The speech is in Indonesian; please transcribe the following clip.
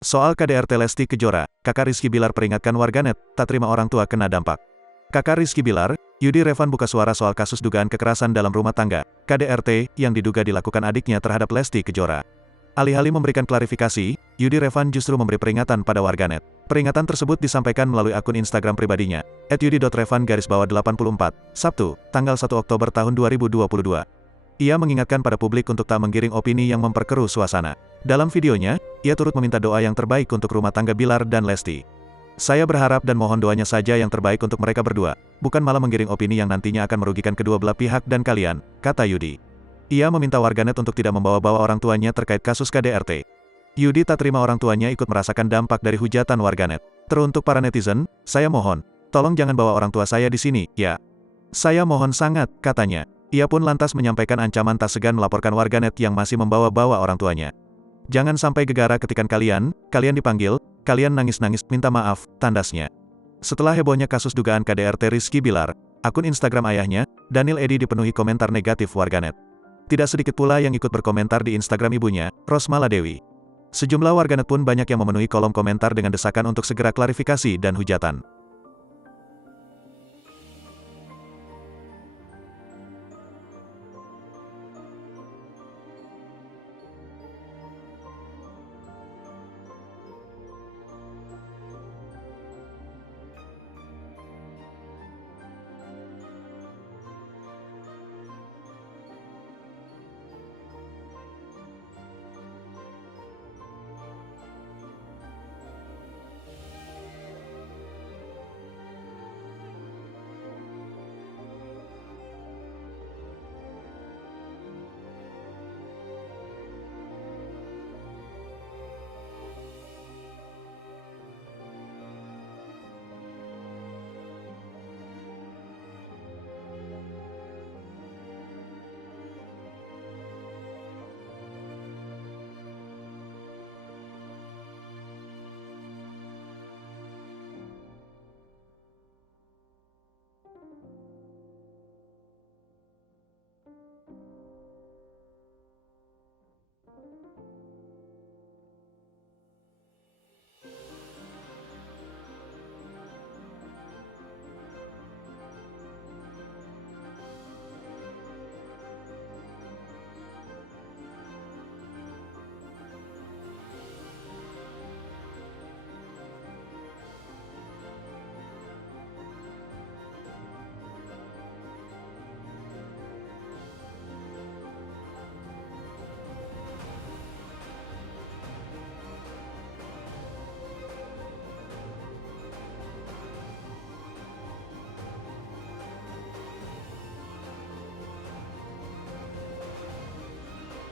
Soal KDRT Lesti Kejora, kakak Rizky Bilar peringatkan warganet, tak terima orang tua kena dampak. Kakak Rizky Bilar, Yudi Revan buka suara soal kasus dugaan kekerasan dalam rumah tangga, KDRT, yang diduga dilakukan adiknya terhadap Lesti Kejora. Alih-alih memberikan klarifikasi, Yudi Revan justru memberi peringatan pada warganet. Peringatan tersebut disampaikan melalui akun Instagram pribadinya, @yudi.revan_84, Sabtu, tanggal 1 Oktober tahun 2022. Ia mengingatkan pada publik untuk tak menggiring opini yang memperkeruh suasana. Dalam videonya, ia turut meminta doa yang terbaik untuk rumah tangga Bilar dan Lesti. Saya berharap dan mohon doanya saja yang terbaik untuk mereka berdua, bukan malah menggiring opini yang nantinya akan merugikan kedua belah pihak dan kalian, kata Yudi. Ia meminta warganet untuk tidak membawa-bawa orang tuanya terkait kasus KDRT. Yudi tak terima orang tuanya ikut merasakan dampak dari hujatan warganet. Teruntuk para netizen, saya mohon, tolong jangan bawa orang tua saya di sini, ya. Saya mohon sangat, katanya. Ia pun lantas menyampaikan ancaman tak segan melaporkan warganet yang masih membawa-bawa orang tuanya. Jangan sampai gegara ketika kalian dipanggil, kalian nangis-nangis, minta maaf, tandasnya. Setelah hebohnya kasus dugaan KDRT Rizky Bilar, akun Instagram ayahnya, Daniel Edi dipenuhi komentar negatif warganet. Tidak sedikit pula yang ikut berkomentar di Instagram ibunya, Rosmala Dewi. Sejumlah warganet pun banyak yang memenuhi kolom komentar dengan desakan untuk segera klarifikasi dan hujatan.